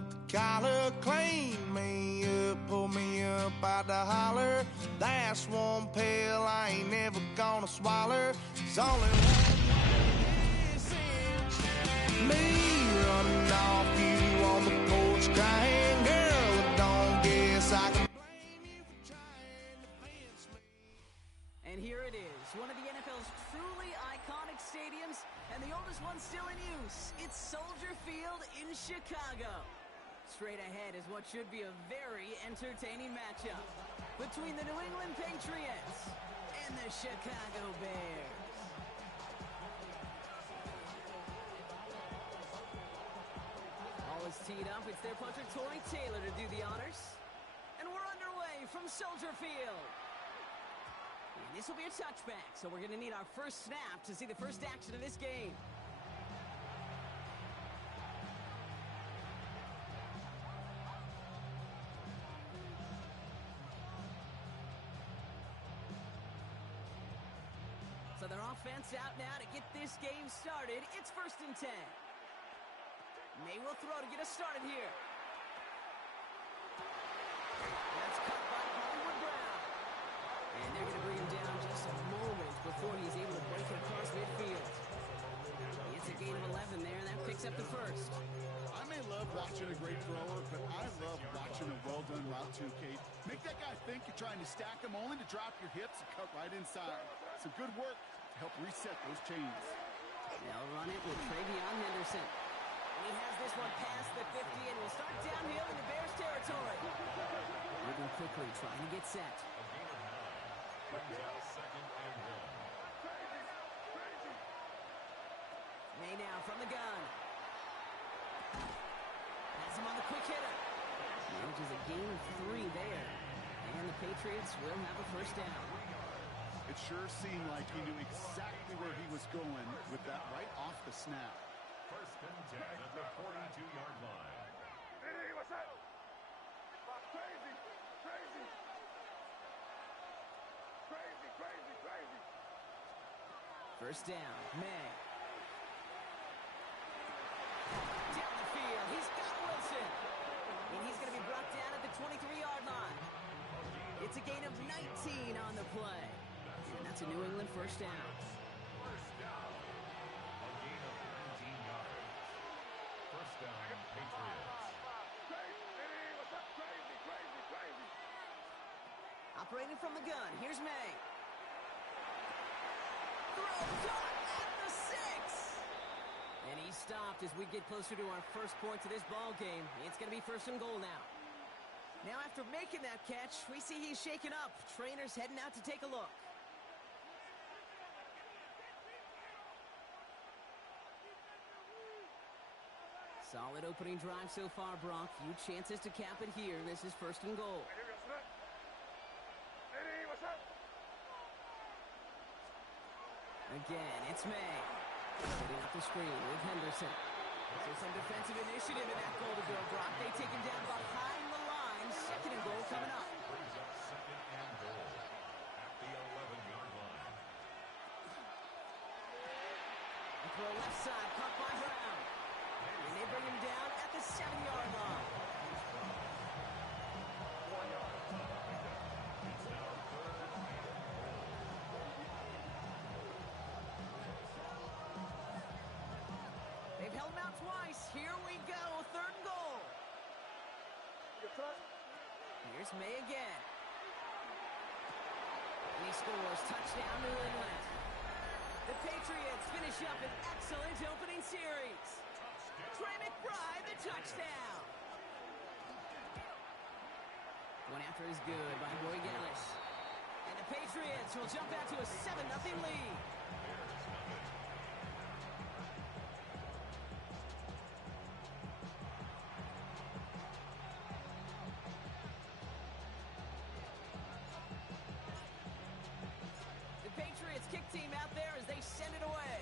up the collar, clean me up, pull me up out the holler. That's one pill I ain't never gonna swallow. It's only one way since me running off you on the porch crying. Girl, I don't guess I can blame you for trying to fence me. And here it is, one of the NFL's truly iconic stadiums, and the oldest one still in use. It's Soldier Field in Chicago. Straight ahead is what should be a very entertaining matchup between the New England Patriots and the Chicago Bears. All is teed up. It's their punter, Tory Taylor, to do the honors. And we're underway from Soldier Field. And this will be a touchback, so we're going to need our first snap to see the first action of this game. So their offense out now to get this game started. It's 1st and 10. May will throw to get us started here. That's cut by Hollywood Brown. And they're going to bring him down just a moment before he's able to break it across midfield. It's a gain of 11 there, and that picks up the first. I may love watching a great thrower, but I love watching a well-done route too, Kate. Make that guy think you're trying to stack him only to drop your hips and cut right inside. Some good work to help reset those chains. They'll run it with Travion Henderson. And he has this one past the 50 and will start downhill in the Bears territory. Moving quickly, trying to get set. May now from the gun. Has him on the quick hitter. Manages a gain of 3 there. And the Patriots will have a first down. It sure seemed like he knew exactly where he was going with that right off the snap. 1st and 10 at the 42-yard line. Hey, what's up? Crazy, crazy. Crazy, crazy, crazy. First down, May. Down the field, he's got Wilson. And he's going to be brought down at the 23-yard line. It's a gain of 19 on the play. And that's a New England first down. First down. A gain of 19 yards. First down, Patriots. Hey, what's up? Crazy, crazy, crazy. Operating from the gun, here's May. Throw caught at the 6. And he stopped as we get closer to our first point to this ball game. It's going to be 1st and goal now. Now after making that catch, we see he's shaken up. Trainer's heading out to take a look. Solid opening drive so far, Brock. Few chances to cap it here. This is 1st and goal. Hey, what's up? Again, it's May. Setting up the screen with Henderson. So some defensive initiative in that goal to go, Brock. They take him down behind the line. 2nd and goal coming up. Brings up 2nd and goal at the 11-yard line. A throw left side, caught by Brown. And they bring him down at the 7-yard line. It's now 3rd and goal. They've held him out twice. Here we go, 3rd and goal. Here's May again. And he scores. Touchdown, New England. The Patriots finish up an excellent opening series. Trey McBride, the touchdown. One after is good by Roy Gallis. And the Patriots will jump out to a 7-0 lead. The Patriots kick team out there as they send it away.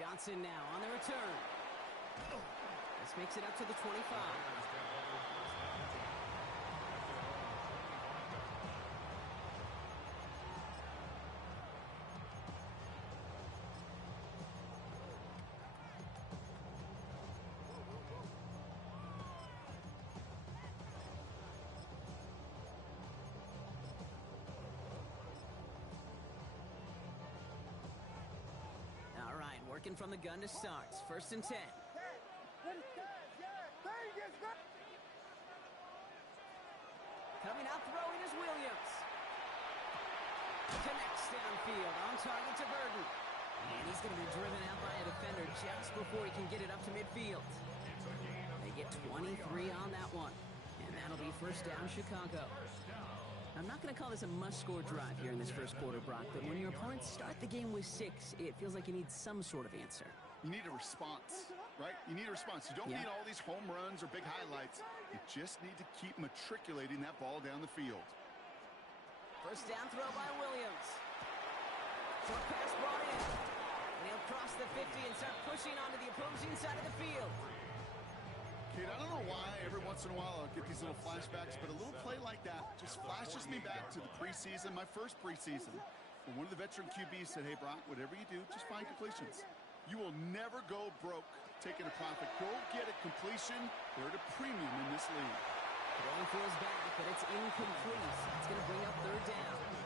Johnson now on the return. This makes it up to the 25. Taken from the gun to start. First and 10. Coming out throwing is Williams. Connects downfield, on target to Burden. And he's going to be driven out by a defender just before he can get it up to midfield. They get 23 on that one. And that'll be first down Chicago. I'm not going to call this a must-score drive here in this first quarter, Brock, but when your opponents start the game with 6, it feels like you need some sort of answer. You need a response, right? You need a response. You don't need all these home runs or big highlights. You just need to keep matriculating that ball down the field. First down throw by Williams. Short pass brought in. And he'll cross the 50 and start pushing onto the opposing side of the field. Kate, I don't know why every once in a while I'll get these little flashbacks, but a little play like that just flashes me back to the preseason, my first preseason. When one of the veteran QBs said, hey, Brock, whatever you do, just find completions. You will never go broke taking a profit. Go get a completion. They're at a premium in this league. Throwing throws back, but it's incomplete. It's going to bring up third down.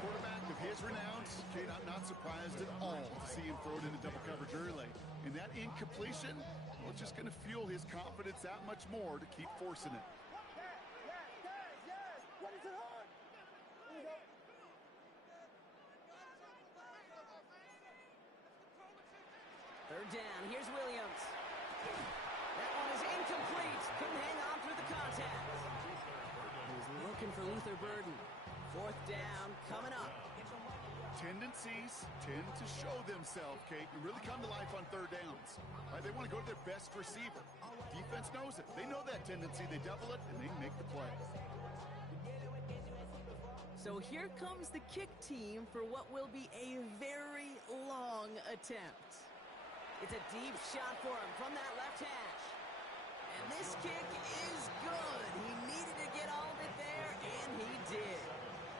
Quarterback of his renown, Kate, I'm not surprised at all to see him throw it into double coverage early. And that incompletion, well, it's just going to fuel his confidence that much more to keep forcing it. Third down, here's Williams. That one is incomplete. Couldn't hang on through the contact. He was looking for Luther Burden. Fourth down, coming up. Tendencies tend to show themselves, Kate, and really come to life on third downs. Right? They want to go to their best receiver. Defense knows it. They know that tendency. They double it, and they make the play. So here comes the kick team for what will be a very long attempt. It's a deep shot for him from that left hash. And this kick is good. He needed to get all of it there, and he did.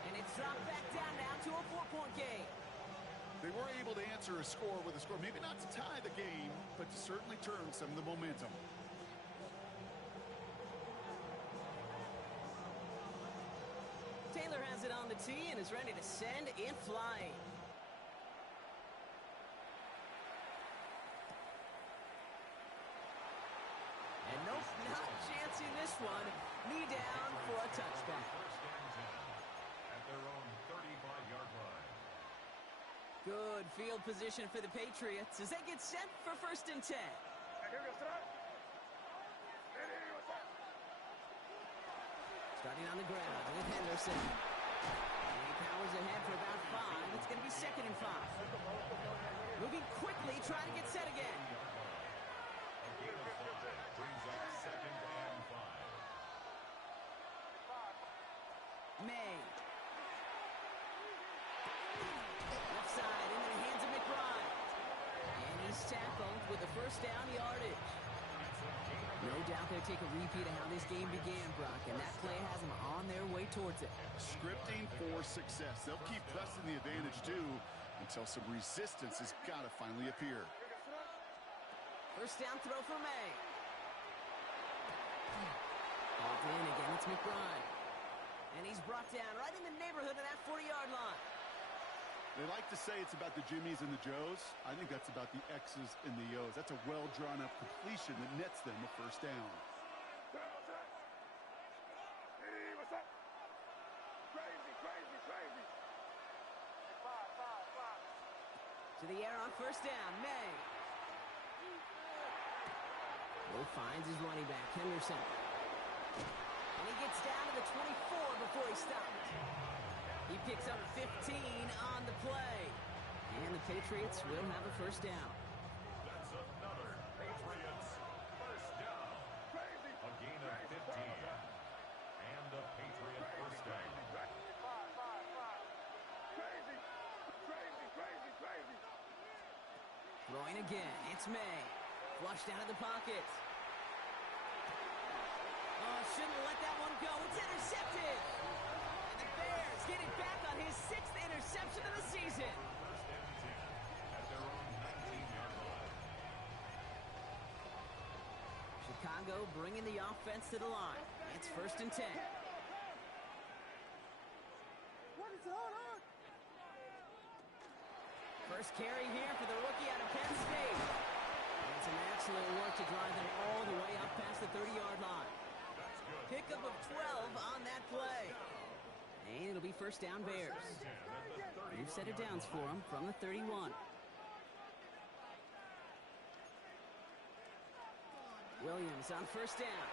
And it's dropped back down now to a 4-point game. They were able to answer a score with a score. Maybe not to tie the game, but to certainly turn some of the momentum. Taylor has it on the tee and is ready to send it flying. And nope, not chancing this one. Knee down for a touchback. First and 10 at their own 35-yard line. Good field position for the Patriots as they get set for first and 10. Starting on the ground with Henderson. And he powers ahead for about 5. It's going to be second and 5. Moving quickly, trying to get set again. A gain of 5 brings up second and 5. May. Left side into the hands of McBride. And he's tackled with the first down yardage. No doubt they'll take a repeat of how this game began, Brock, and that play has them on their way towards it. Scripting for success. They'll keep pressing the advantage, too, until some resistance has got to finally appear. First down throw for May. Balled in again, it's McBride. And he's brought down right in the neighborhood of that 40-yard line. They like to say it's about the Jimmies and the Joes. I think that's about the X's and the O's. That's a well-drawn-up completion that nets them a first down. Hey, what's up? Crazy, crazy, crazy. To the air on first down, May. Will finds his running back, Henderson. And he gets down to the 24 before he stops. He picks up 15 on the play. And the Patriots will have a first down. That's another Patriots first down. A gain of 15. And a Patriot first down. Crazy, crazy, crazy, crazy. Throwing again, it's May. Flushed out of the pocket. Oh, shouldn't have let that one go. It's intercepted. And the Bears get it back on his 6th interception of the season. First and 10 at their own 19-yard line. Chicago bringing the offense to the line. It's first and 10. First carry here for the rookie out of Penn State. And some excellent work to drive them all the way up past the 30-yard line. Pickup of 12 on that play. And it'll be first down Bears. New set of downs for them from the 31. Williams on first down.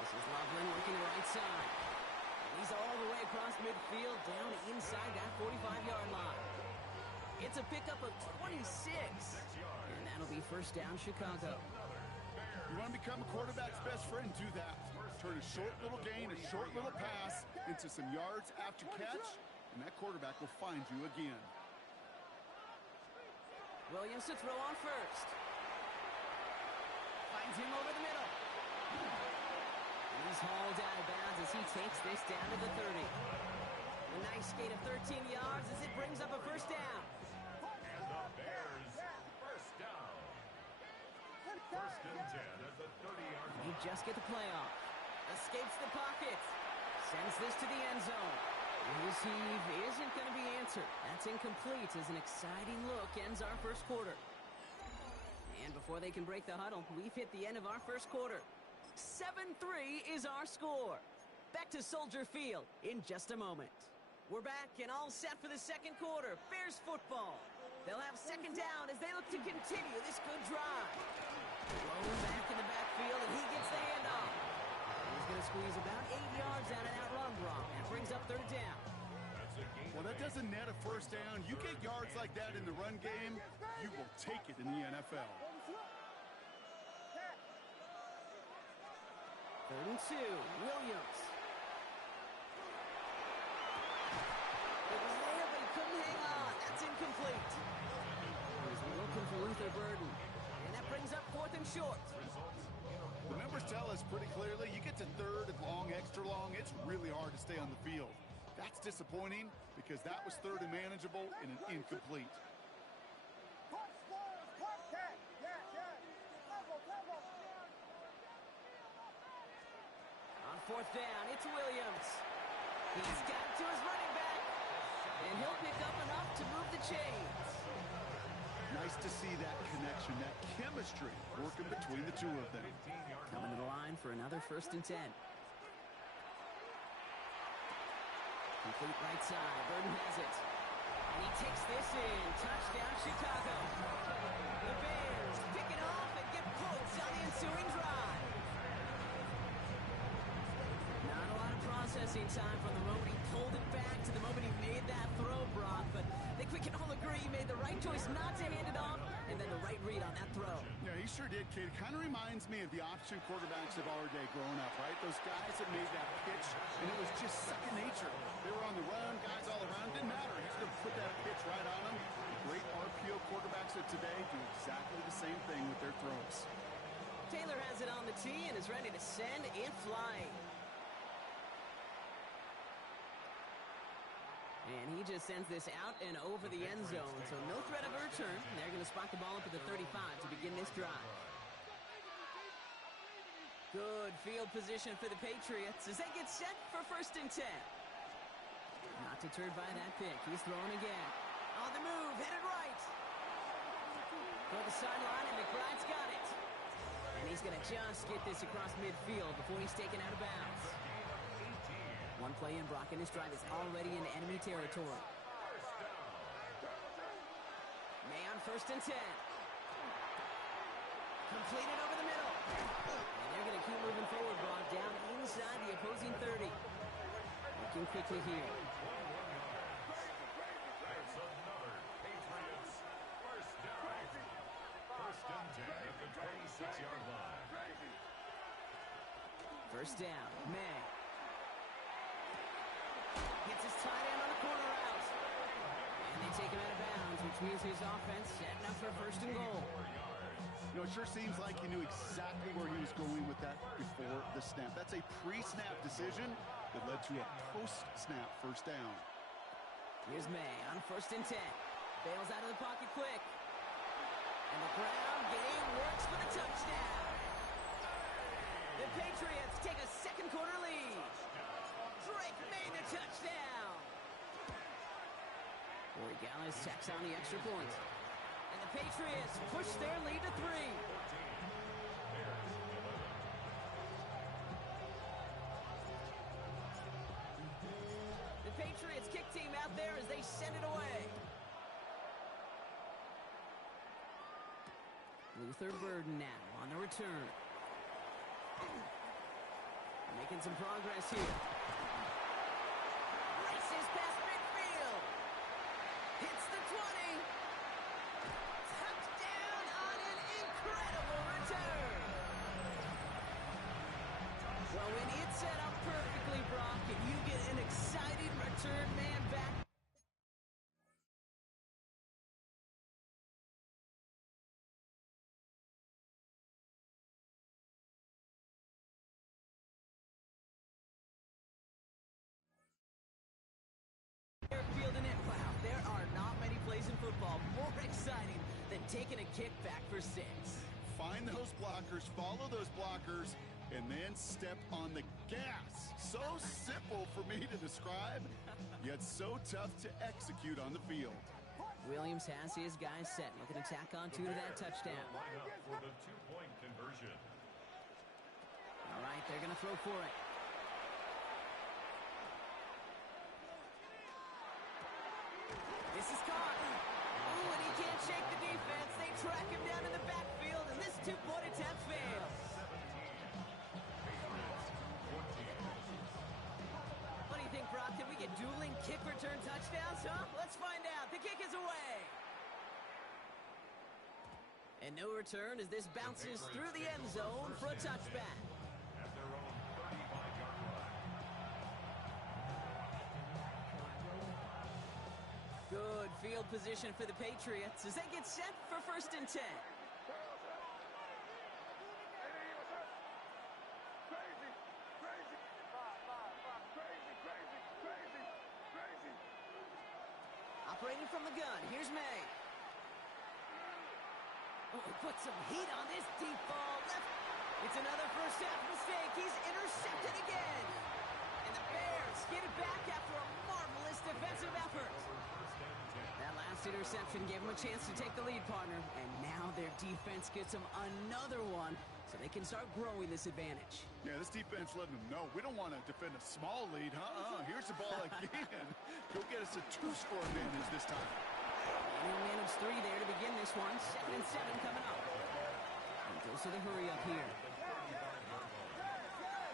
This is Loveland working the right side. And he's all the way across midfield down inside that 45-yard line. It's a pickup of 26. And that'll be first down Chicago. You want to become a quarterback's best friend, do that. Turn a short little gain, a short little pass into some yards after catch, and that quarterback will find you again. Williams to throw on first. Finds him over the middle. And he's hauled out of bounds as he takes this down to the 30. A nice gain of 13 yards as it brings up a first down. And the Bears first down. First and 10 at the 30-yard line. He just get the play off. Escapes the pocket. Sends this to the end zone. His heave isn't going to be answered. That's incomplete as an exciting look ends our first quarter. And before they can break the huddle, we've hit the end of our first quarter. 7-3 is our score. Back to Soldier Field in just a moment. We're back and all set for the second quarter. Bears football. They'll have second down as they look to continue this good drive. Thrown back in the backfield and he gets the handoff. He's going to squeeze about 8 yards out of that run block. That brings up third down. Well, that doesn't net a first down. You get yards like that in the run game, you will take it in the NFL. Third and 2, Williams. It was there, but he couldn't hang on. That's incomplete. He's looking for Luther Burden. And that brings up fourth and short. The numbers tell us pretty clearly, you get to third and long, extra long, it's really hard to stay on the field. That's disappointing because that was third and manageable and an incomplete. On fourth down, it's Williams. He's got it to his running back. And he'll pick up enough to move the chains. Nice to see that connection, that chemistry working between the two of them. Coming to the line for another first and 10. Complete right side. Burden has it. And he takes this in. Touchdown, Chicago. The Bears pick it off and get points on the ensuing drive. Not a lot of processing time from the moment he pulled it back to the moment he made that throw, Brock. But I think we can all agree he made the right choice not to hand it off and then the right read on that throw. Yeah, he sure did, kid. Kind of reminds me of the option quarterbacks of our day growing up, right? Those guys that made that pitch, and it was just second nature. They were on the run, guys all around. Didn't matter. He's going to put that pitch right on them. The great RPO quarterbacks of today do exactly the same thing with their throws. Taylor has it on the tee and is ready to send it flying. And he just sends this out and over the end zone, so no threat of a return. They're going to spot the ball up at the 35 to begin this drive. Good field position for the Patriots as they get set for first and 10. Not deterred by that pick. He's throwing again. On the move, headed right. For the sideline, and McBride's got it. And he's going to just get this across midfield before he's taken out of bounds. One play in, Brock, and this drive is already in enemy territory. May on first and 10. Completed over the middle. And they're going to keep moving forward, Brock, down inside the opposing 30. Looking quickly here. That's another Patriots first down. First and 10 at the 26-yard line. First down, May. Gets his tight end on the corner route. And they take him out of bounds, which means his offense setting up for first and goal. You know, it sure seems like he knew exactly where he was going with that before the snap. That's a pre-snap decision that led to a post-snap first down. Here's May on first and 10. Bails out of the pocket quick. And the ground game works for the touchdown. The Patriots take a second quarter lead. Drake made the touchdown. Borregales tacks on the extra point. And the Patriots push their lead to 3. The Patriots kick team out there as they send it away. Luther Burden now on the return. Making some progress here. Races past midfield. Hits the 20. Touchdown on an incredible return. Well, when it's set up perfectly, Brock, and you get an exciting return man back. Fielding it. Wow, there are not many plays in football more exciting than taking a kick back for 6. Find those blockers, follow those blockers, and then step on the gas. So simple for me to describe, yet so tough to execute on the field. Williams has his guys set, looking to tack on 2 to that touchdown. Line up for the 2-point conversion. All right, they're going to throw for it. This is caught. Ooh, and he can't shake the defense. They track him down in the backfield, and this 2-point attempt fails. What do you think, Brock? Can we get dueling kick return touchdowns, huh? Let's find out. The kick is away. And no return as this bounces through the end zone for a touchback. At their own 35-yard line. Good field position for the Patriots as they get set for 1st and 10. Operating from the gun, here's May. Oh, put some heat on this deep ball. Left. It's another first half mistake. He's intercepted again. And the Bears get it back after a marvelous defensive effort. That last interception gave them a chance to take the lead, partner. And now their defense gets them another one so they can start growing this advantage. Yeah, this defense letting them know we don't want to defend a small lead. Here's the ball again. Go get us a 2-score advantage this time. And he'll manage 3 there to begin this one. 2nd and 7 coming up. And goes to the hurry up here.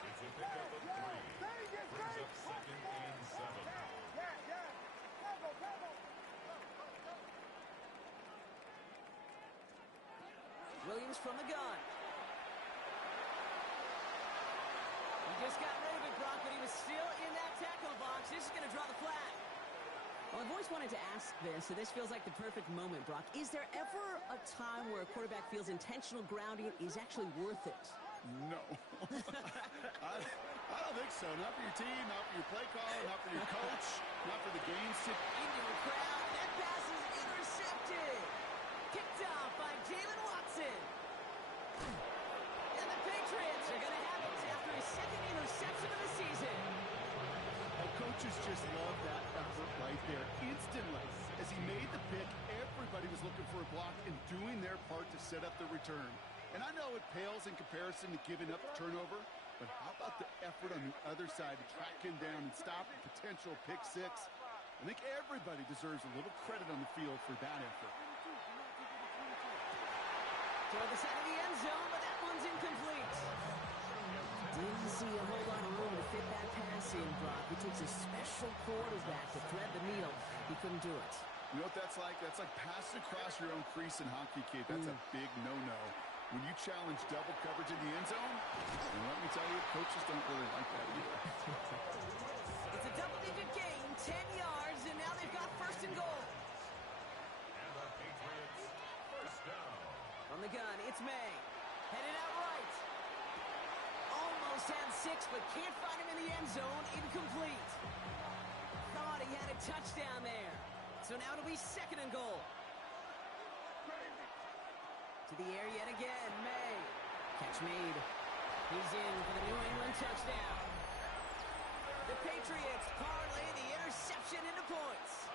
It's a pickup of 3. Brings up 2nd and 7. Williams from the gun. He just got rid of it, Brock, but he was still in that tackle box. This is going to draw the flag. Well, I've always wanted to ask this, so this feels like the perfect moment, Brock. Is there ever a time where a quarterback feels intentional grounding is actually worth it? No. I don't think so. Not for your team, not for your play caller, not for your coach, not for the game. Into the crowd. That pass is intercepted. Picked off by Jalen Watson. And the Patriots are going to have it after his 2nd interception of the season. Coaches just love that effort right there. Instantly, as he made the pick, everybody was looking for a block and doing their part to set up the return. And I know it pales in comparison to giving up the turnover, but how about the effort on the other side to track him down and stop a potential pick 6? I think everybody deserves a little credit on the field for that effort. Toward the side of the end zone, but that one's incomplete. Didn't see a whole lot of room to fit that pass in, Brock. It takes a special quarterback to thread the needle. He couldn't do it. You know what that's like? That's like passing across your own crease in hockey, Kate. That's a big no-no. When you challenge double coverage in the end zone, and let me tell you, coaches don't really like that either. It's a double-digit gain, 10 yards, and now they've got 1st and goal. And the Patriots, 1st down. From the gun, it's May. Headed out right. Almost had 6, but can't find him in the end zone. Incomplete. Thought he had a touchdown there. So now it'll be 2nd and goal. To the air yet again, May. Catch made. He's in for the New England touchdown. The Patriots parlay the interception into points.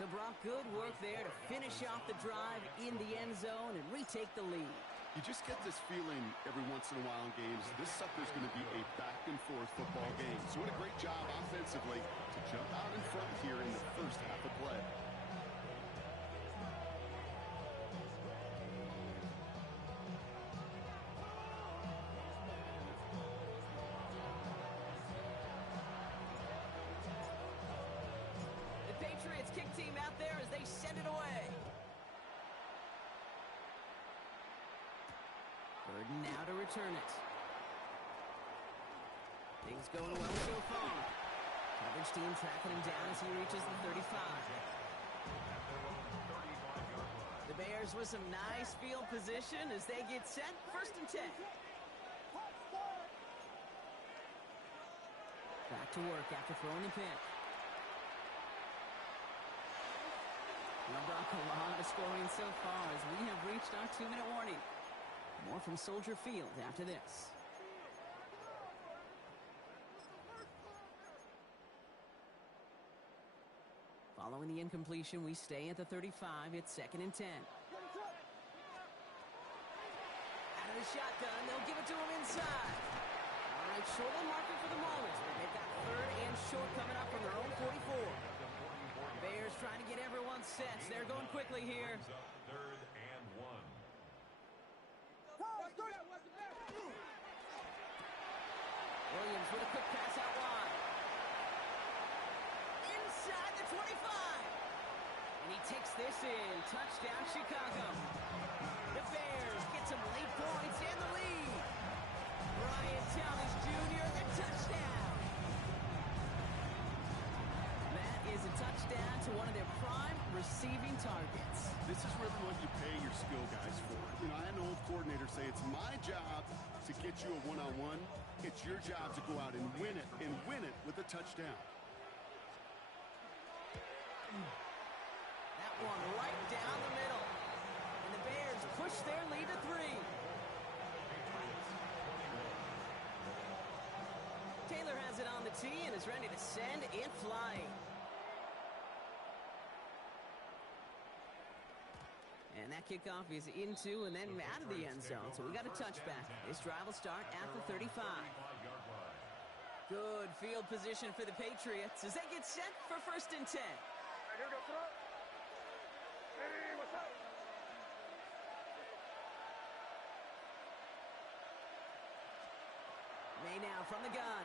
So Brock, good work there to finish off the drive in the end zone and retake the lead. You just get this feeling every once in a while in games. This sucker's going to be a back-and-forth football game. So what a great job offensively to jump out in front here in the first half of play. The Patriots kick team out there as they send it away. Burden now to return it. Things going well so far. Coverage team tracking him down as he reaches the 35. The Bears with some nice field position as they get set. 1st and 10. Back to work after throwing the pick. Well, Brock, a lot of scoring so far as we have reached our 2-minute warning. More from Soldier Field after this. Following the incompletion, we stay at the 35. It's 2nd and 10. Out of the shotgun, they'll give it to him inside. All right, short on marker for the moment, but they've got 3rd and short coming up from their own 44. Bears trying to get everyone set. They're going quickly here. 3rd and 1. Williams with a quick pass out wide. Inside the 25. And he takes this in. Touchdown, Chicago. The Bears get some late points and the lead. Brian Thomas Jr., the touchdown. That is a touchdown to one of their prime receiving targets. This is really what you pay your skill guys for. You know, I had an old coordinator say it's my job to get you a one-on-one. It's your job to go out and win it with a touchdown. That one right down the middle. And the Bears push their lead to 3. Taylor has it on the tee and is ready to send it flying. And that kickoff is into and then out of the end zone. So we got a touchback. This drive will start at the 35. Good field position for the Patriots as they get set for 1st and 10. Here we go, throw. Hey, what's up? May now from the gun.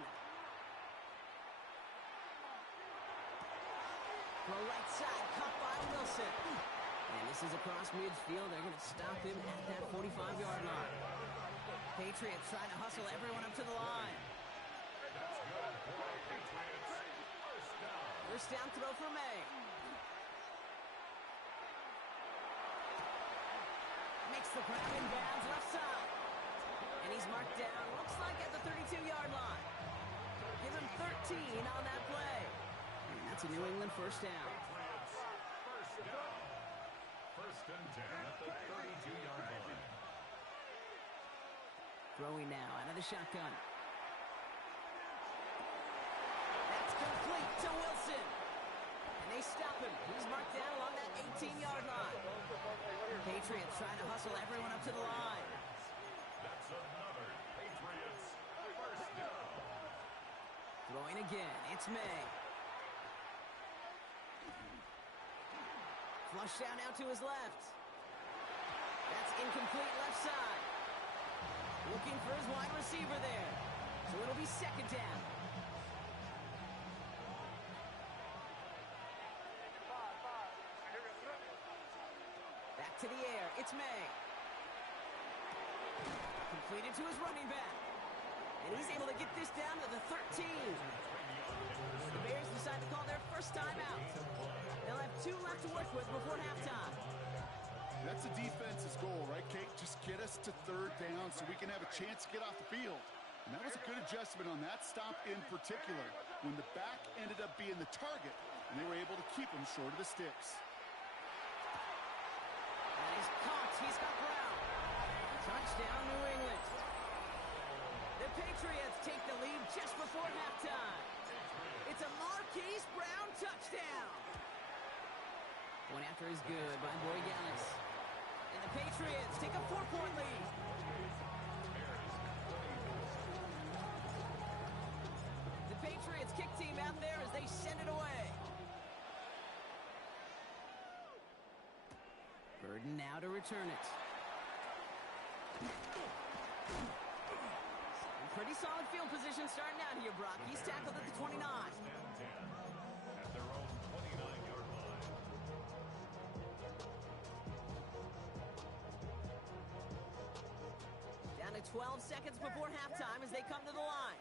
The right side, cut by Wilson. And this is across midfield. They're going to stop him at that 45-yard line. Patriots trying to hustle everyone up to the line. First down throw for May. Makes the grab in bounds left side. And he's marked down, looks like at the 32-yard line. Give him 13 on that play. And that's a New England first down. First and 10 at the 32-yard line. Throwing now out of the shotgun. That's complete to Wilson. And they stop him. He's marked down along that 18-yard line. Patriots trying to hustle everyone up to the line. That's another Patriots first down. Throwing again. It's May. Flush down out to his left. That's incomplete left side. Looking for his wide receiver there. So it'll be 2nd down. Back to the air. It's May. Completed to his running back. And he's able to get this down to the 13. The Bears decide to call their first timeout. They'll have 2 left to work with before halftime. That's the defense's goal, right, Kate? Just get us to 3rd down so we can have a chance to get off the field. And that was a good adjustment on that stop in particular, when the back ended up being the target, and they were able to keep him short of the sticks. And he's caught. He's got Brown. Touchdown, New England. The Patriots take the lead just before halftime. It's a Marquise Brown touchdown. One after is good by Borregales. And the Patriots take a 4-point lead. The Patriots kick team out there as they send it away. Burden now to return it. Pretty solid field position starting out here, Brock. He's tackled at the 29. At their own 29-yard line. Down to 12 seconds before halftime as they come to the line.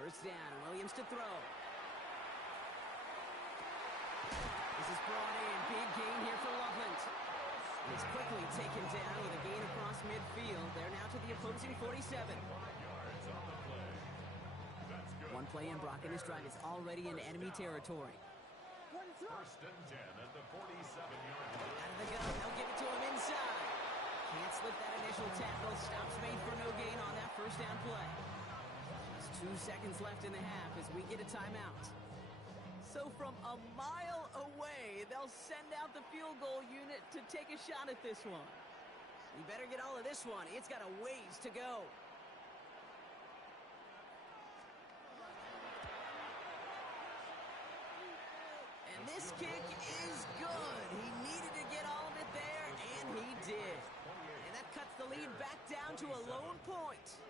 First down, Williams to throw. This is brought in. Big gain here for Loveland. He's quickly taken down with a gain across midfield. They're now to the opposing 47. 5 yards on the play. That's good. One play in, Brock, and his drive is already in enemy territory. First and 10 at the 47-yard line. Out of the gun, they'll give it to him inside. Can't slip that initial tackle. Stops made for no gain on that first down play. Just 2 seconds left in the half as we get a timeout. So from a mile away, they'll send out the field goal unit to take a shot at this one. You better get all of this one. It's got a ways to go. And this kick is good. He needed to get all of it there, and he did. And that cuts the lead back down to a lone point.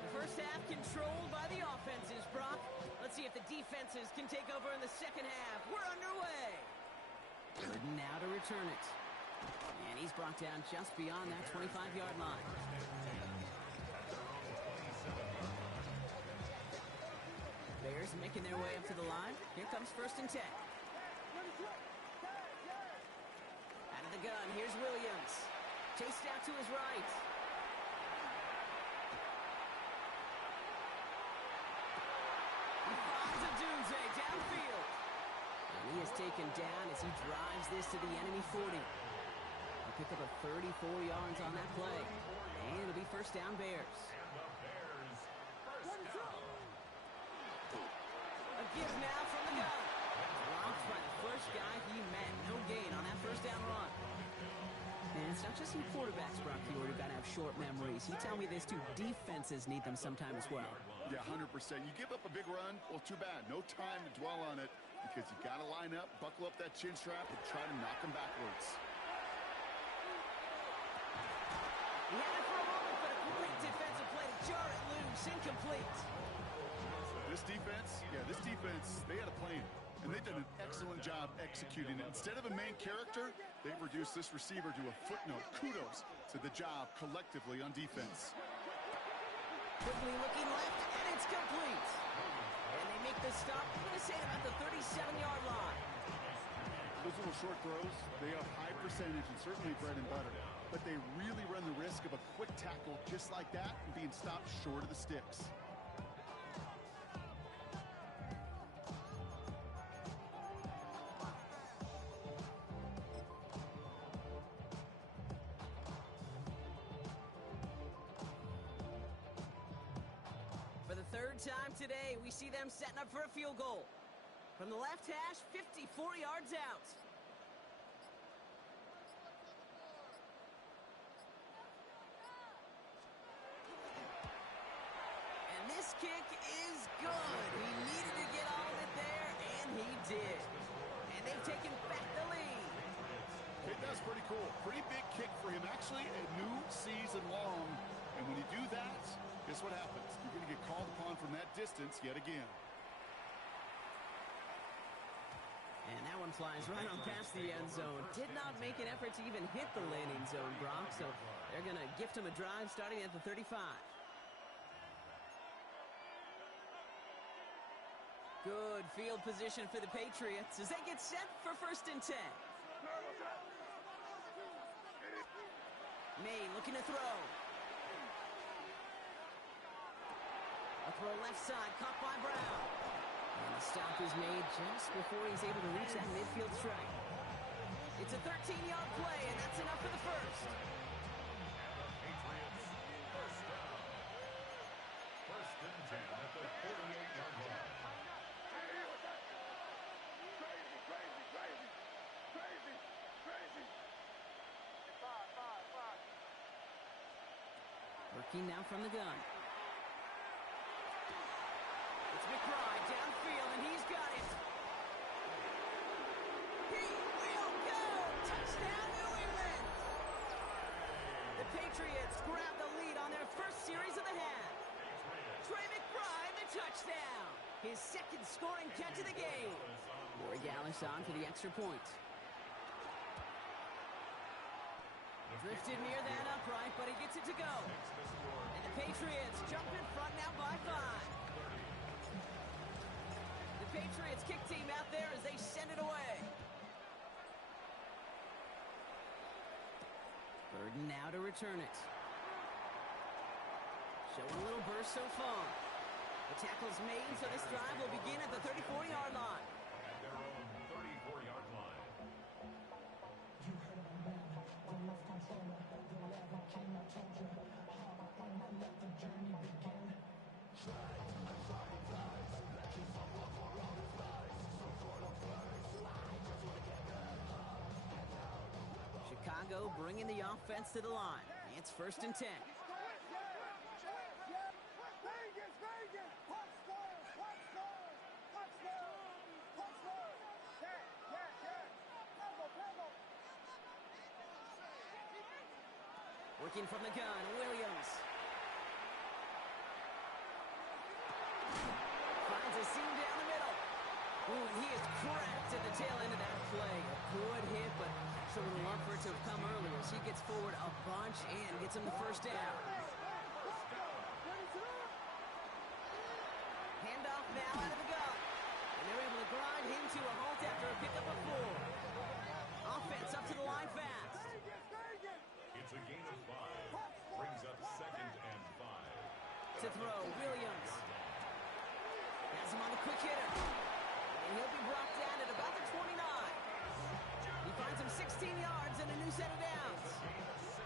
The first half controlled by the offenses, Brock. Let's see if the defenses can take over in the second half. We're underway. Burden now to return it. And he's brought down just beyond that 25-yard line. Bears making their way up to the line. Here comes first and 10. Out of the gun, here's Williams. Chased out to his right. He finds a Dunze downfield. And he is taken down as he drives this to the enemy 40. He'll pick up a 34 yards on that play. And it'll be first down Bears. A give now from the gun. Dropped by the first guy he met. No gain on that first down run. And it's not just in quarterbacks, Brock Huard, who've got to have short memories. You tell me this too. Defenses need them sometime as well. Yeah, 100%. You give up a big run, well, too bad. No time to dwell on it because you got to line up, buckle up that chin strap, and try to knock them backwards. He had it for a moment, but a great defensive play to jar it loose. Incomplete. This defense, they had a plan, and they've done an excellent job executing it. Instead of a main character, they've reduced this receiver to a footnote. Kudos to the job collectively on defense. Quickly looking left, and it's complete. And they make the stop, I'm going to say about the 37-yard line. Those little short throws, they have high percentage and certainly bread and butter. But they really run the risk of a quick tackle just like that and being stopped short of the sticks. For the third time today, we see them setting up for a field goal. From the left hash, 54 yards out. And this kick is good. He needed to get all of it there, and he did. And they've taken back the lead. Okay, that's pretty cool. Pretty big kick for him. Actually, a new season long. And when you do that, guess what happens? You're going to get called upon from that distance yet again. And that one flies right on past the end zone. Did not make an effort to even hit the landing zone, Brock. So they're going to gift him a drive starting at the 35. Good field position for the Patriots as they get set for first and 10. May looking to throw. throw left side, caught by Brown. And the stop is made just before he's able to reach that midfield strike. It's a 13-yard play, and that's enough for the first. Patriots first down. First and 10 at the 48-yard line. Crazy, crazy, crazy, crazy, crazy. Five. Working now from the gun. It's McBride downfield, and he's got it. He will go! Touchdown, New England! The Patriots grab the lead on their first series of the half. Trey McBride, the touchdown! His second scoring catch of the game. Borregales on for the extra point. Drifted near that upright, but he gets it to go. And the Patriots jump in front now by 5. The Patriots kick team out there as they send it away. Burden now to return it. Showing a little burst so far. The tackle's made, so this drive will begin at the 34-yard line. At their own 34-yard line. Chicago bringing the offense to the line. It's first and 10. Working from the gun, Williams. Finds a seam down the middle. Ooh, and he is cracked at the tail end of that play. A good hit, but sure would love for it to have come earlier as he gets forward a bunch and gets him the first down. Handoff now out of the gun. And they're able to grind him to a halt after a pickup of 4. Offense up to the line fast. It's a gain of 5. Brings up second and 5. To throw, Williams. Has him on the quick hitter. And he'll be brought down at about the 29. He finds him 16 yards and a new set of downs.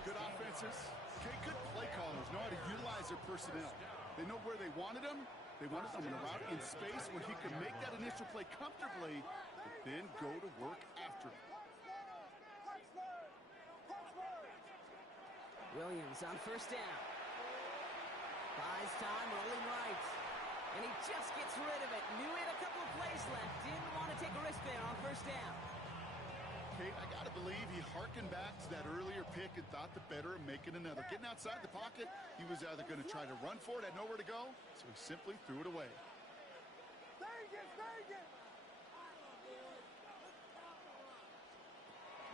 Good offenses. Okay, good play callers know how to utilize their personnel. They know where they wanted them. They wanted them in a route in space where he could make that initial play comfortably, but then go to work after it. Williams on first down. Buys time, rolling right. And he just gets rid of it. Knew he had a couple of plays left. Didn't want to take a risk there on first down. Kate, I got to believe he harkened back to that earlier pick and thought the better of making another. Getting outside the pocket, he was either going to try to run for it, had nowhere to go, so he simply threw it away.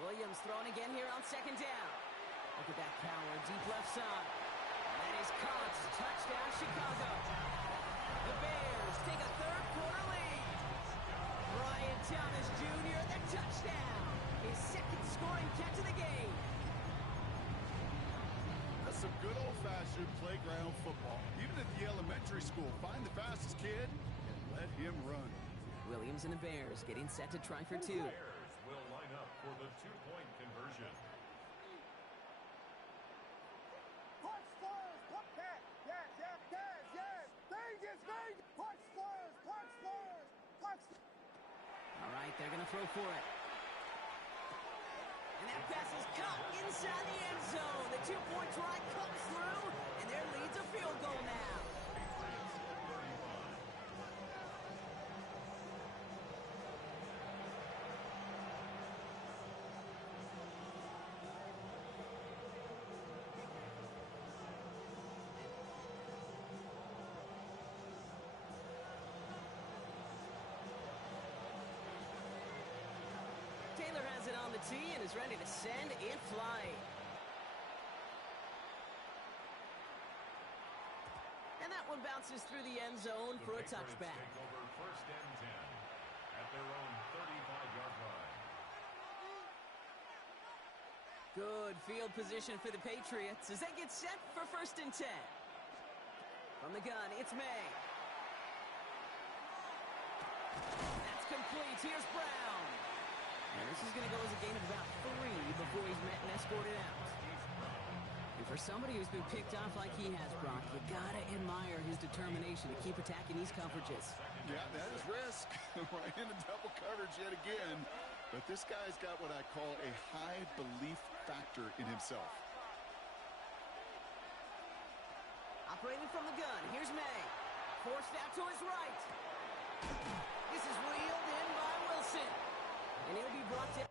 Williams throwing again here on second down. Look at that power, deep left side. That is caught. Touchdown, Chicago. The Bears take a third-quarter lead. Brian Thomas Jr., the touchdown. His second scoring catch of the game. That's some good old-fashioned playground football. Even at the elementary school, find the fastest kid and let him run. Williams and the Bears getting set to try for 2. Bears will line up for the 2-point conversion. All right, they're going to throw for it. And that pass is caught inside the end zone. The 2-point try comes through, and their lead's a field goal now. Taylor has it on the tee and is ready to send it flying. And that one bounces through the end zone for a touchback. Take over first and 10 at their own 35-yard line. Good field position for the Patriots as they get set for first and 10. From the gun, it's May. That's complete. Here's Brown. And this is going to go as a gain of about 3 before he's met and escorted out. And for somebody who's been picked off like he has, Brock, you gotta admire his determination to keep attacking these coverages. Yeah, that is risk. Right into double coverage yet again. But this guy's got what I call a high belief factor in himself. Operating from the gun, here's May. Forced out to his right. This is reeled in by Wilson. And he'll be brought down.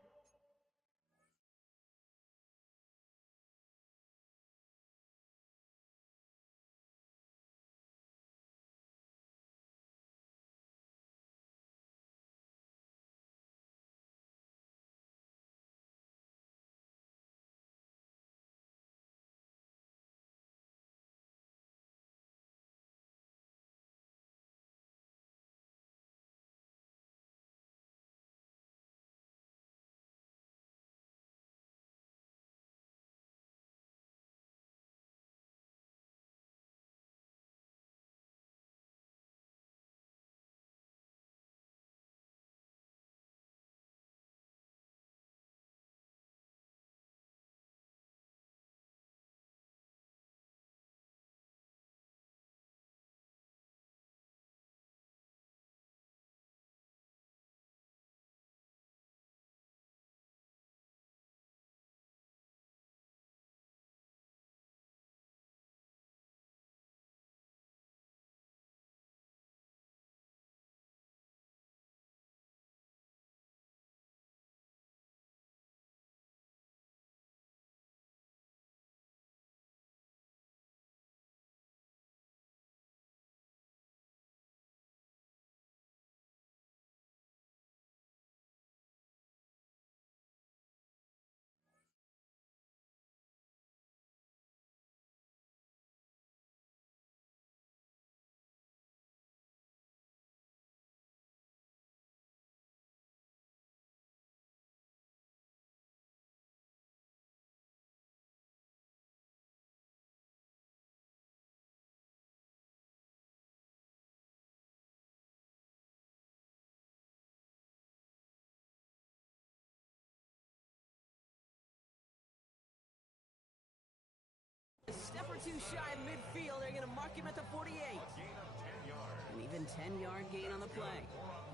A step or two shy of midfield. They're going to mark him at the 48. An even 10-yard gain on the play.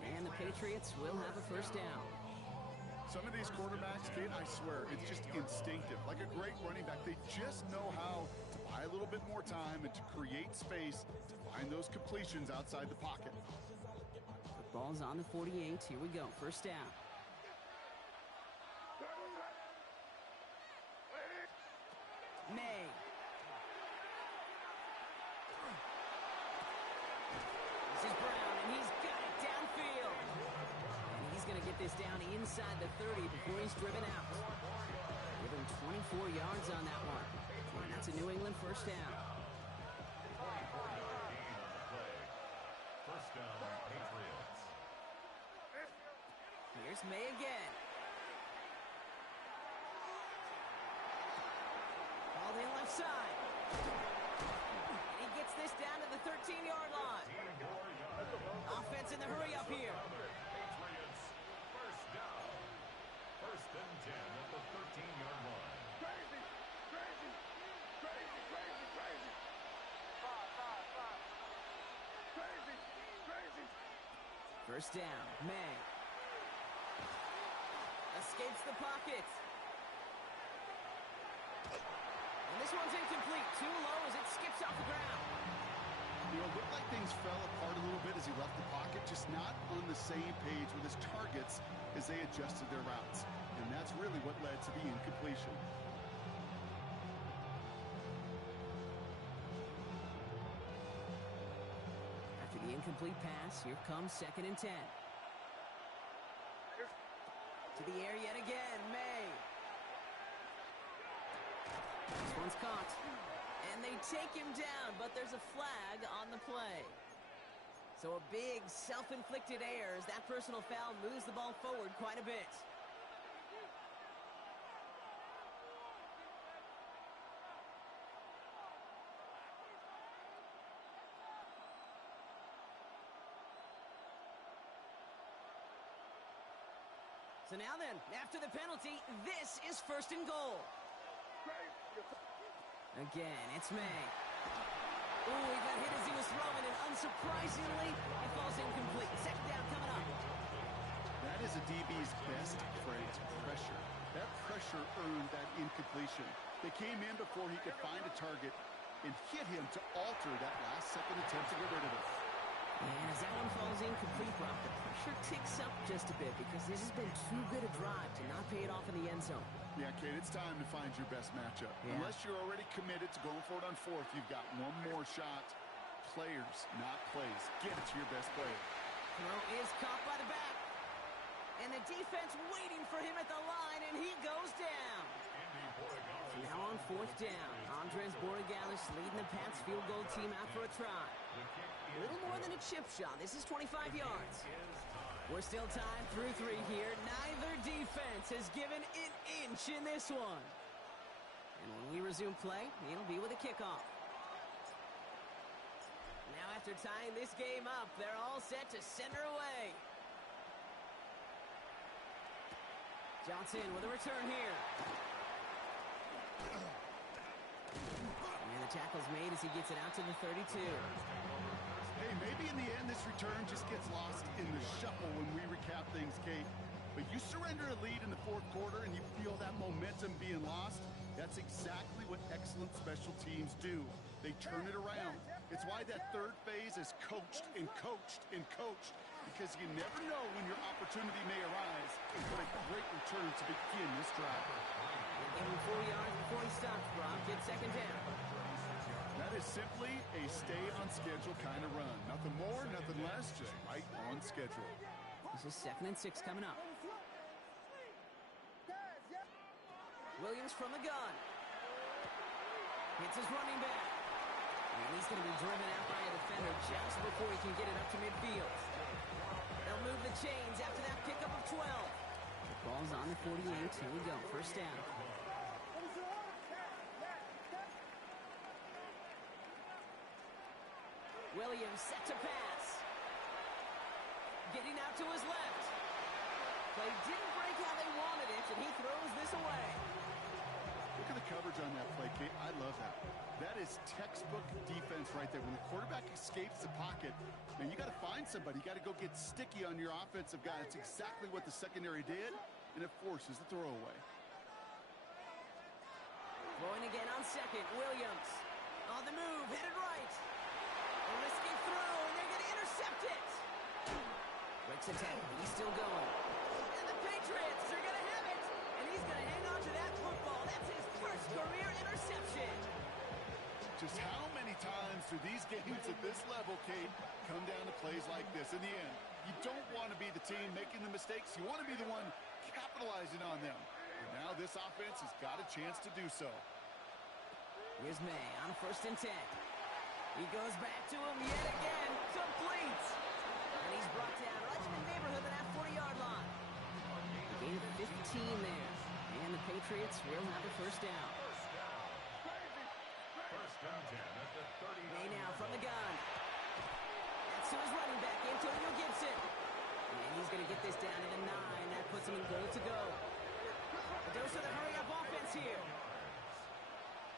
And the Patriots will have a first down. Some of these quarterbacks, Kate, I swear, it's just instinctive. Like a great running back, they just know how to buy a little bit more time and to create space to find those completions outside the pocket. The ball's on the 48. Here we go. First down. May. This is Brown, and he's got it downfield. And he's going to get this down inside the 30 before he's driven out. Give him 24 yards on that one. And that's a New England first down. First down, Patriots. Here's May again. Called in left side. And he gets this down to the 13-yard line. Offense in the hurry up here. Patriots, first down. First and 10 at the 13-yard line. Crazy, crazy, crazy, crazy, crazy. Crazy, crazy. First down, May. Escapes the pocket. And this one's incomplete. Too low as it skips off the ground. You know, it looked like things fell apart a little bit as he left the pocket, just not on the same page with his targets as they adjusted their routes. And that's really what led to the incompletion. After the incomplete pass, here comes 2nd and 10. To the air yet again, May. This one's caught. And they take him down, but there's a flag on the play. So a big self-inflicted error as that personal foul moves the ball forward quite a bit. So now then, after the penalty, this is first and goal. Again, it's May. Ooh, he got hit as he was throwing, and unsurprisingly, it falls incomplete. Second down coming up. That is a DB's best friend, pressure. That pressure earned that incompletion. They came in before he could find a target and hit him to alter that last-second attempt to get rid of it. And as that one falls incomplete, Brock, the pressure ticks up just a bit because this has been too good a drive to not pay it off in the end zone. Yeah, Kate, it's time to find your best matchup. Yeah. Unless you're already committed to going for it on fourth, you've got one more shot. Players, not plays. Get it to your best player. Throw is caught by the back. And the defense waiting for him at the line, and he goes down. So now on fourth down, Andres Borregales leading the Pats field goal team out for a try. A little more than a chip shot. This is 25 yards. We're still tied through 3 here. Neither defense has given an inch in this one. And when we resume play, it'll be with a kickoff. Now after tying this game up, they're all set to send her away. Johnson with a return here. And the tackle's made as he gets it out to the 32. Hey, maybe in the end this return just gets lost in the shuffle when we recap things, Kate. But you surrender a lead in the fourth quarter and you feel that momentum being lost. That's exactly what excellent special teams do. They turn it around. It's why that third phase is coached and coached and coached. Because you never know when your opportunity may arise. What a great return to begin this drive. Give him 4 yards before he stops, Brock. Get second down. That is simply a stay-on-schedule kind of run. Nothing more, nothing less, just right on schedule. This is 2nd and 6 coming up. Williams from the gun. Hits his running back. And he's going to be driven out by a defender just before he can get it up to midfield. They'll move the chains after that pickup of 12. The ball's on the 48. Here we go. First down. Williams set to pass. Getting out to his left. Play didn't break how they wanted it, and he throws this away. Look at the coverage on that play, Kate. I love that. That is textbook defense right there. When the quarterback escapes the pocket, man, you got to find somebody. You got to go get sticky on your offensive guy. That's exactly what the secondary did, and it forces the throwaway. Throwing again on second. Williams on the move, headed right. A risky throw, and they're going to intercept it. Breaks the tackle. He's still going. And the Patriots are going to have it, and he's going to hang on to that football. That's his first career interception. Just how many times do these games at this level, Kate, come down to plays like this? In the end, you don't want to be the team making the mistakes. You want to be the one capitalizing on them. And now this offense has got a chance to do so. Here's May on 1st and 10. He goes back to him yet again. Complete. And he's brought down right in the neighborhood of that 40-yard line. Gain of 15 there. And the Patriots will have a first down. May now from the gun. That's to his running back, Antonio Gibson. And he's going to get this down to the 9. That puts him in goal to go. A dose of the hurry-up offense here.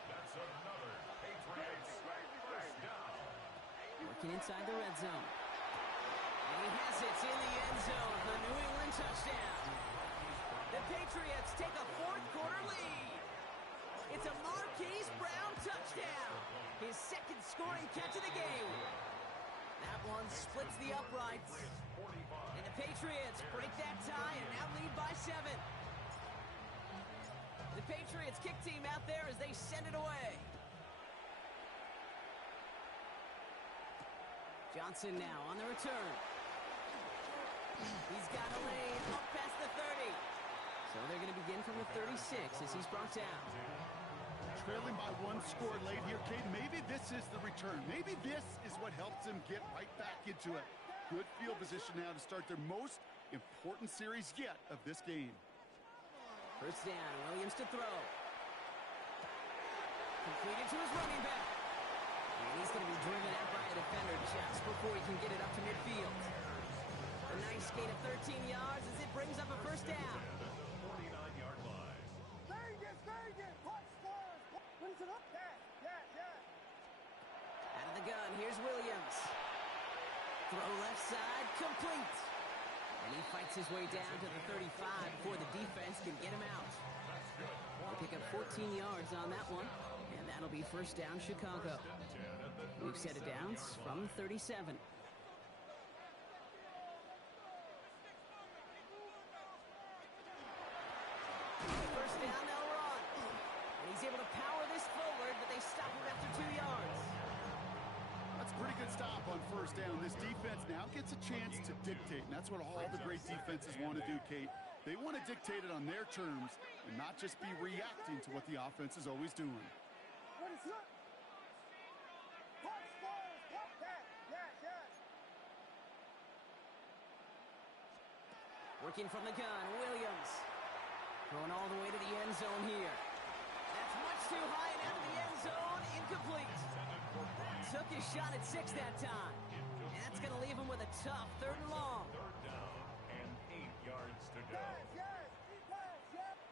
That's another Patriots first down. Working inside the red zone. And he has it in the end zone. The New England touchdown. The Patriots take a fourth-quarter lead. It's a Marquise Brown touchdown. His second scoring catch of the game. That one splits the uprights. And the Patriots break that tie and now lead by 7. The Patriots kick team out there as they send it away. Johnson now on the return. He's got a lane up past the 30. So they're going to begin from the 36 as he's brought down. Trailing by 1 score late here, Kate. Maybe this is the return. Maybe this is what helps them get right back into it. Good field position now to start their most important series yet of this game. First down, Williams to throw. Completed to his running back. And he's going to be driven out by a defender just before he can get it up to midfield. A nice Nice gain of 13 yards as it brings up a first down. At the 49-yard line. Vegas, Vegas, punch scores. Brings it up. Yeah. Out of the gun, here's Williams. Throw left side, complete. And he fights his way down to the 35 before the defense can get him out. They pick up 14 yards on that one, and that'll be first down Chicago. We've set it down from 37. First down, they'll run. And he's able to power this forward, but they stop him after 2 yards. That's a pretty good stop on first down. This defense now gets a chance to dictate, and that's what all the great defenses want to do, Kate. They want to dictate it on their terms and not just be reacting to what the offense is always doing. What is up? Punch scores. Yeah. Working from the gun, Williams. Going all the way to the end zone here. That's much too high and out of the end zone. Incomplete. Took his shot at 6 that time. And that's going to leave him with a tough 3rd and long. 3rd down and 8 yards to go. Yes.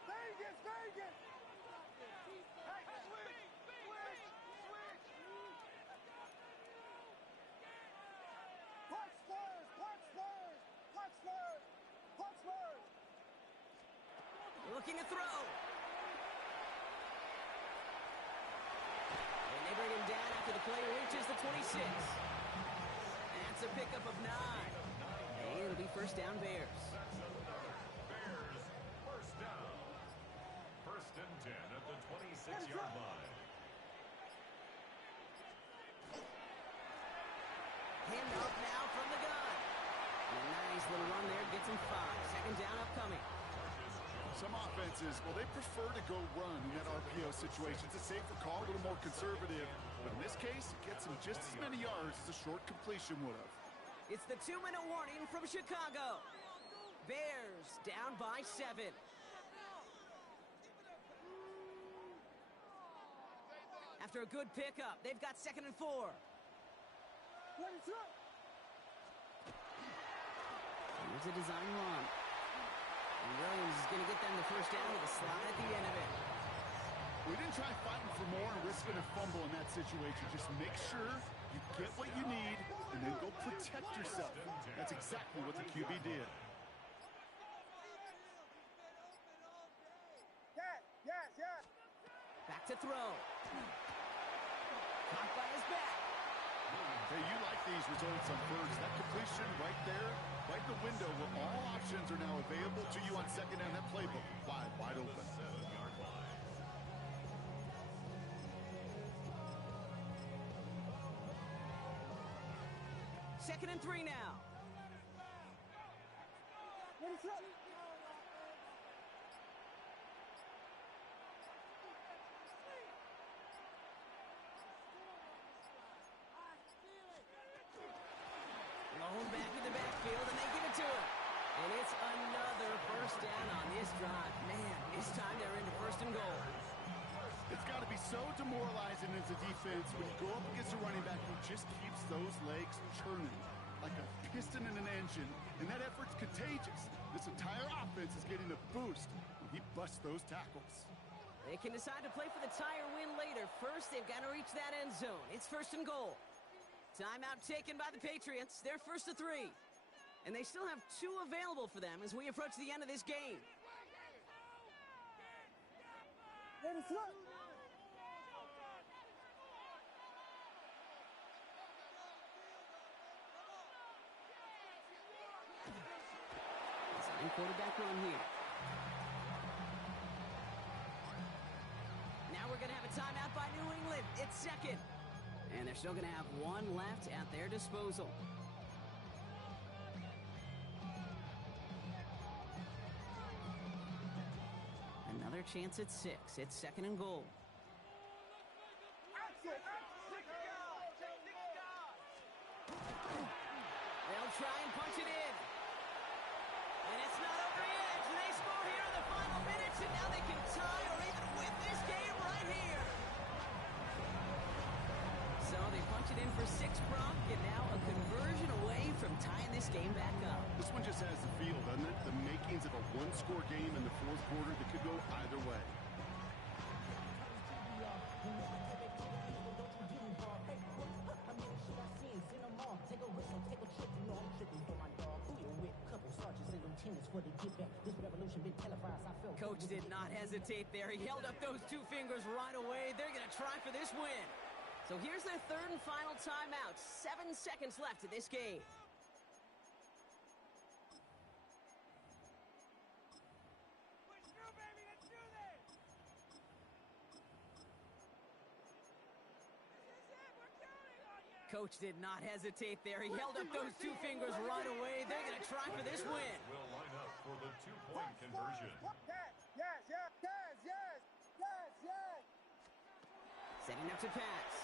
Vegas. Hey, switch. Punch scores. Looking to throw. And they bring him down after the play reaches the 26. That's a pickup of 9. And it'll be first down Bears. Bears, first down. 1st and 10 at the 26-yard line. Hand off now from the gun. And a nice little run there gets him 5. 2nd down upcoming. Some offenses, well, they prefer to go run in that RPO situation. It's a safer call, a little more conservative. But in this case, it gets him just as many yards as a short completion would have. It's the 2-minute warning from Chicago. Bears down by 7. After a good pickup, they've got 2nd and 4. What is up? Here's a design run. And Williams is going to get them the first down with a slide at the end of it. We didn't try fighting for more and risking a fumble in that situation. Just make sure you get what you need and then go protect yourself. That's exactly what the QB did. Yes. Back to throw. Caught by his back. Hey, you like these results on first. That completion right there, right in the window where all options are now available to you on 2nd down. That playbook wide open. 7-yard line. Second and 3 now. What is up? Blown back in the backfield, and they give it to him. And it's another first down on this drive. Man, this time they're into 1st and goal. It's got to be so demoralizing as a defense when you go up against a running back who just keeps those legs churning like a piston in an engine, and that effort's contagious. This entire offense is getting a boost when he busts those tackles. They can decide to play for the tie or win later. First, they've got to reach that end zone. It's 1st and goal. Timeout taken by the Patriots. They're 1st to 3. And they still have 2 available for them as we approach the end of this game. What is up? Design quarterback run here. Now we're going to have a timeout by New England. It's 2nd. And they're still going to have 1 left at their disposal. Another chance at 6. It's 2nd and goal. They'll try and punch it in. And it's not over yet. They score here in the final minutes, and now they can tie or even win this game right here. So they punch it in for 6 Bronc, and now a conversion away from tying this game back up. This one just has the feel, doesn't it? The makings of a one-score game in the fourth quarter that could go either way. Coach did not hesitate there. He held up those two fingers right away. They're going to try for this win. So here's their third and final timeout. 7 seconds left in this game. Push through, baby. Let's do this. This is it. We're counting on you. Coach did not hesitate there. He held up those two fingers right away. They're going to try for this win. Will line up for the two-point conversion. Yes, yes, yes, yes, yes, yes. Setting up to pass.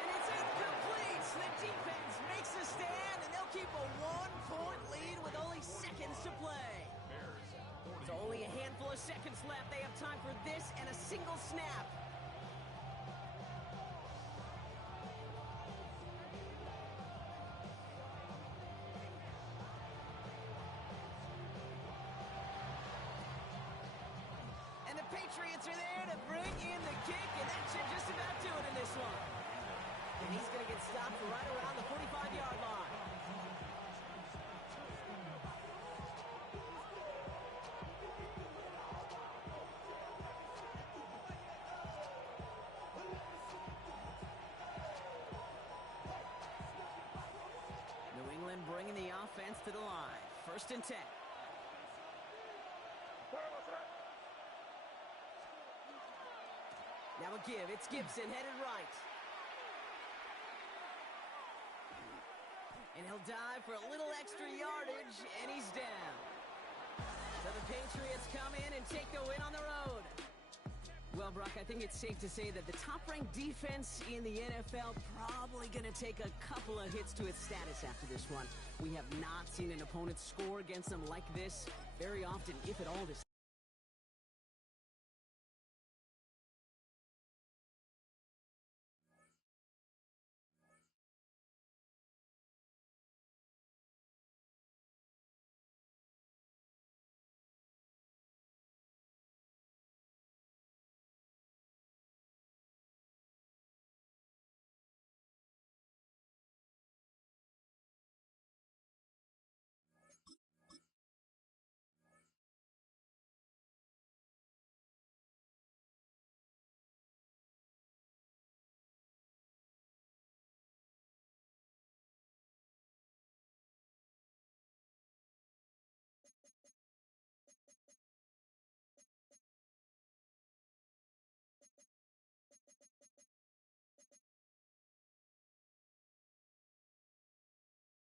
And it's incomplete. The defense makes a stand, and they'll keep a 1-point lead with only seconds to play. Bears, So only a handful of seconds left. They have time for this and a single snap. And the Patriots are there to bring in the kick, and that should just about do it in this one. And he's going to get stopped right around the 45-yard line. New England bringing the offense to the line. 1st and 10. Now a give. It's Gibson headed right. And he'll dive for a little extra yardage, and he's down. So the Patriots come in and take the win on the road. Well, Brock, I think it's safe to say that the top-ranked defense in the NFL probably going to take a couple of hits to its status after this one. We have not seen an opponent score against them like this very often, if at all, this